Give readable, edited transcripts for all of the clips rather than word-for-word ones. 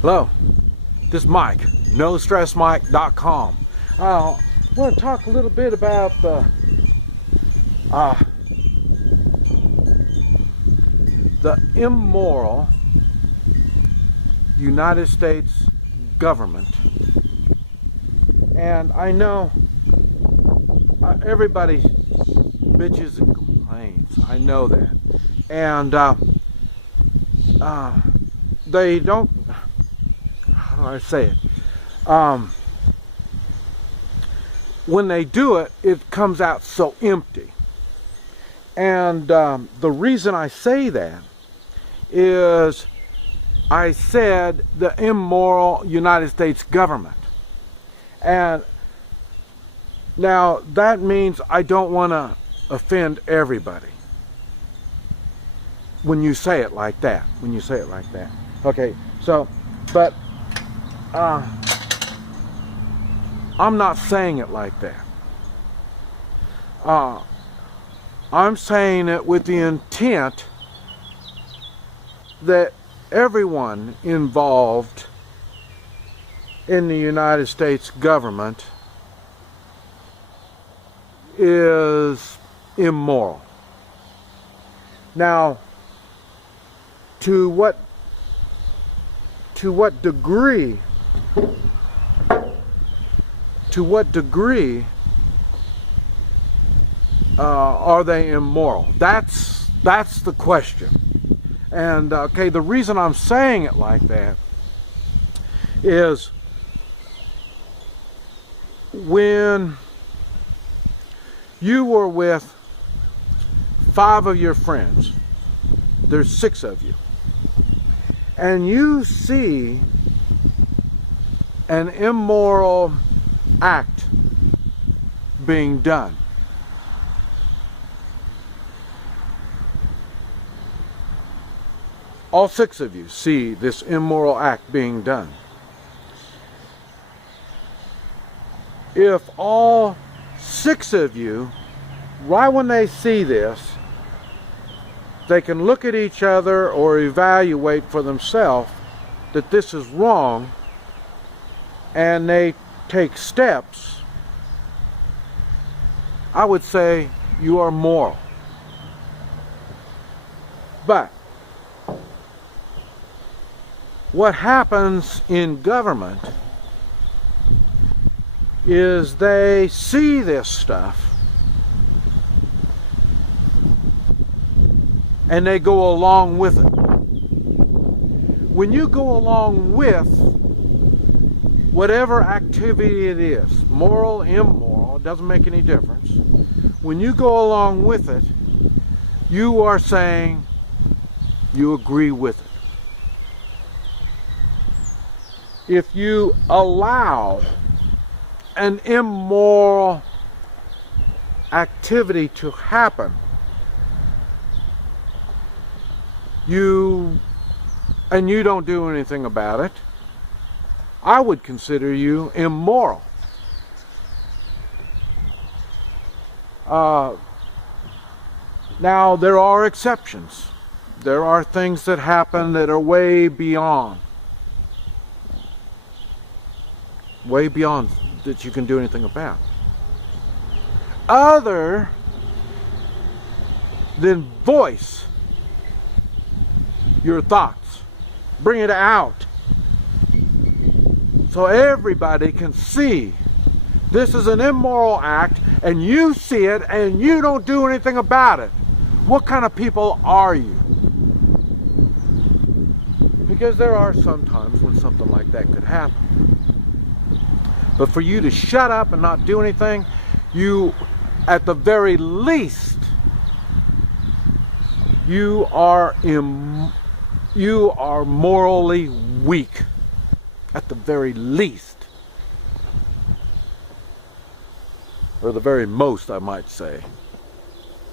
Hello, this is Mike, NoStressMike.com. I want to talk a little bit about the immoral United States government. And I know everybody bitches and complains. I know that. And they don't, how do I say it? When they do it, it comes out so empty. And the reason I say that is I said the immoral United States government. And now that means I don't want to offend everybody when you say it like that. Okay, so, but I'm not saying it like that. I'm saying it with the intent that everyone involved in the United States government is immoral. Now, to what degree are they immoral? That's the question. And okay, the reason I'm saying it like that is when you were with 5 of your friends, there's 6 of you, and you see an immoral act being done. All 6 of you see this immoral act being done. If all 6 of you, right when they see this, they can look at each other or evaluate for themselves that this is wrong, and they take steps, I would say you are moral. But what happens in government is they see this stuff and they go along with it. When you go along with whatever activity it is, moral, immoral, it doesn't make any difference. When you go along with it, you are saying you agree with it. If you allow an immoral activity to happen, you don't do anything about it, I would consider you immoral. Now, there are exceptions. There are things that happen that are way beyond that you can do anything about. Other than voice your thoughts, bring it out, so everybody can see this is an immoral act, and you see it and you don't do anything about it. What kind of people are you? Because there are some times when something like that could happen. But for you to shut up and not do anything, you, at the very least, you are morally weak. At the very least. Or the very most, I might say.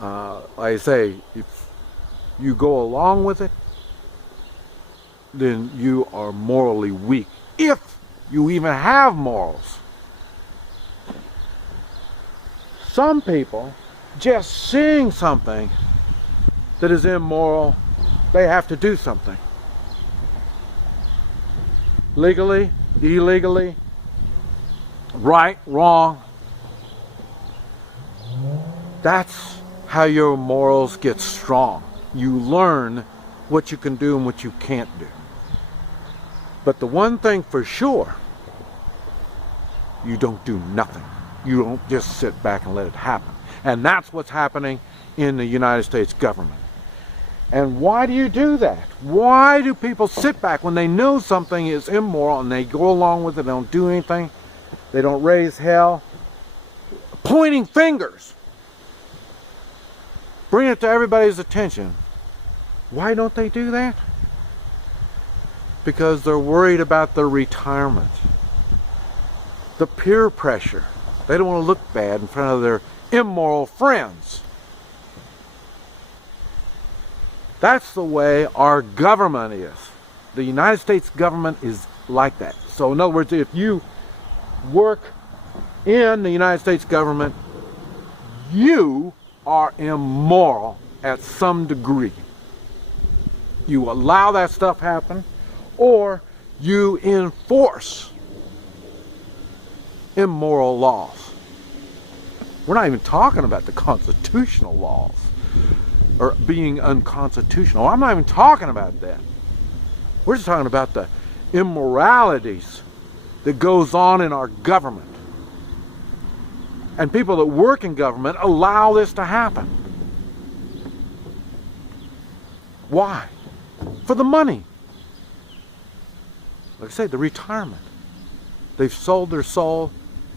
Like I say, if you go along with it, then you are morally weak. If you even have morals. Some people, just seeing something that is immoral, they have to do something. legally, illegally, right, wrong. That's how your morals get strong. You learn what you can do and what you can't do. But the one thing for sure, you don't do nothing. You don't just sit back and let it happen. And that's what's happening in the United States government. And why do you do that? Why do people sit back when they know something is immoral and they go along with it, they don't do anything, they don't raise hell? Pointing fingers. Bring it to everybody's attention. Why don't they do that? Because they're worried about their retirement. The peer pressure. They don't want to look bad in front of their immoral friends. That's the way our government is. The United States government is like that. So in other words, if you work in the United States government, you are immoral at some degree. You allow that stuff happen, or you enforce immoral laws. We're not even talking about the constitutional laws or being unconstitutional. I'm not even talking about that. We're just talking about the immoralities that goes on in our government. And people that work in government allow this to happen. Why? For the money. Like I say, the retirement. They've sold their soul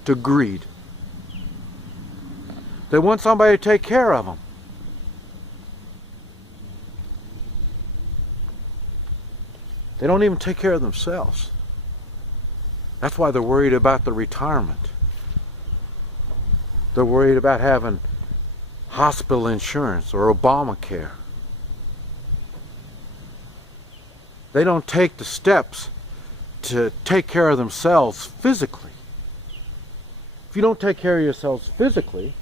to greed. They want somebody to take care of them. They don't even take care of themselves. That's why they're worried about the retirement. They're worried about having hospital insurance or Obamacare. They don't take the steps to take care of themselves physically. If you don't take care of yourselves physically,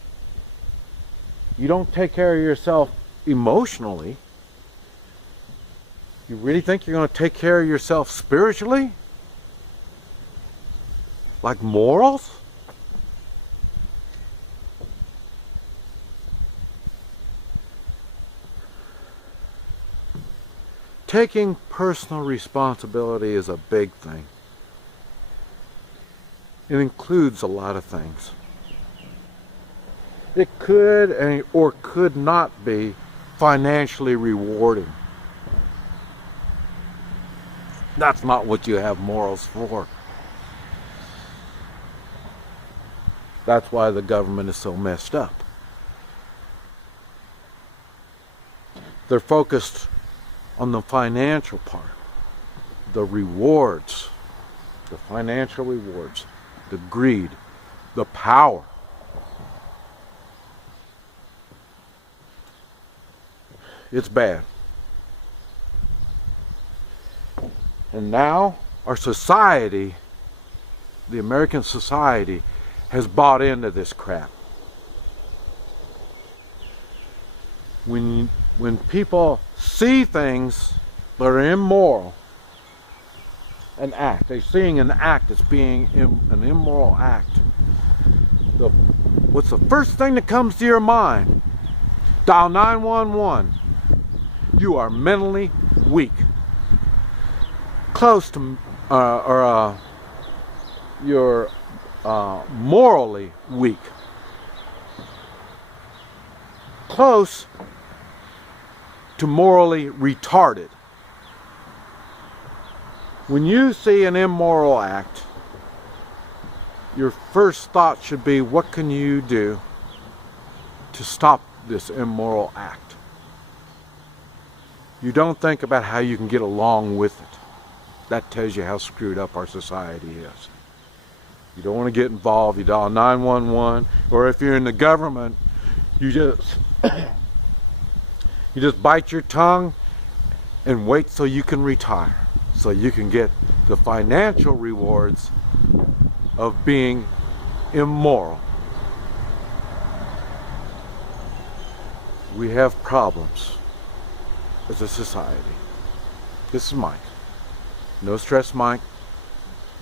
you don't take care of yourself emotionally, you really think you're going to take care of yourself spiritually? Like morals? Taking personal responsibility is a big thing. It includes a lot of things. It could or could not be financially rewarding. That's not what you have morals for. That's why the government is so messed up. They're focused on the financial part, the rewards, the financial rewards, the greed, the power. It's bad. And now our society, the American society, has bought into this crap. When people see things that are immoral and act, they're seeing an act as being an immoral act, what's the first thing that comes to your mind? Dial 911. You are mentally weak. Close to, you're morally weak. Close to morally retarded. When you see an immoral act, your first thought should be, what can you do to stop this immoral act? You don't think about how you can get along with it. That tells you how screwed up our society is. You don't want to get involved, you dial 911, or if you're in the government, you just bite your tongue and wait so you can retire, so you can get the financial rewards of being immoral. We have problems as a society. This is Mike. NoStressMike.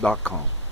NoStressMike.com.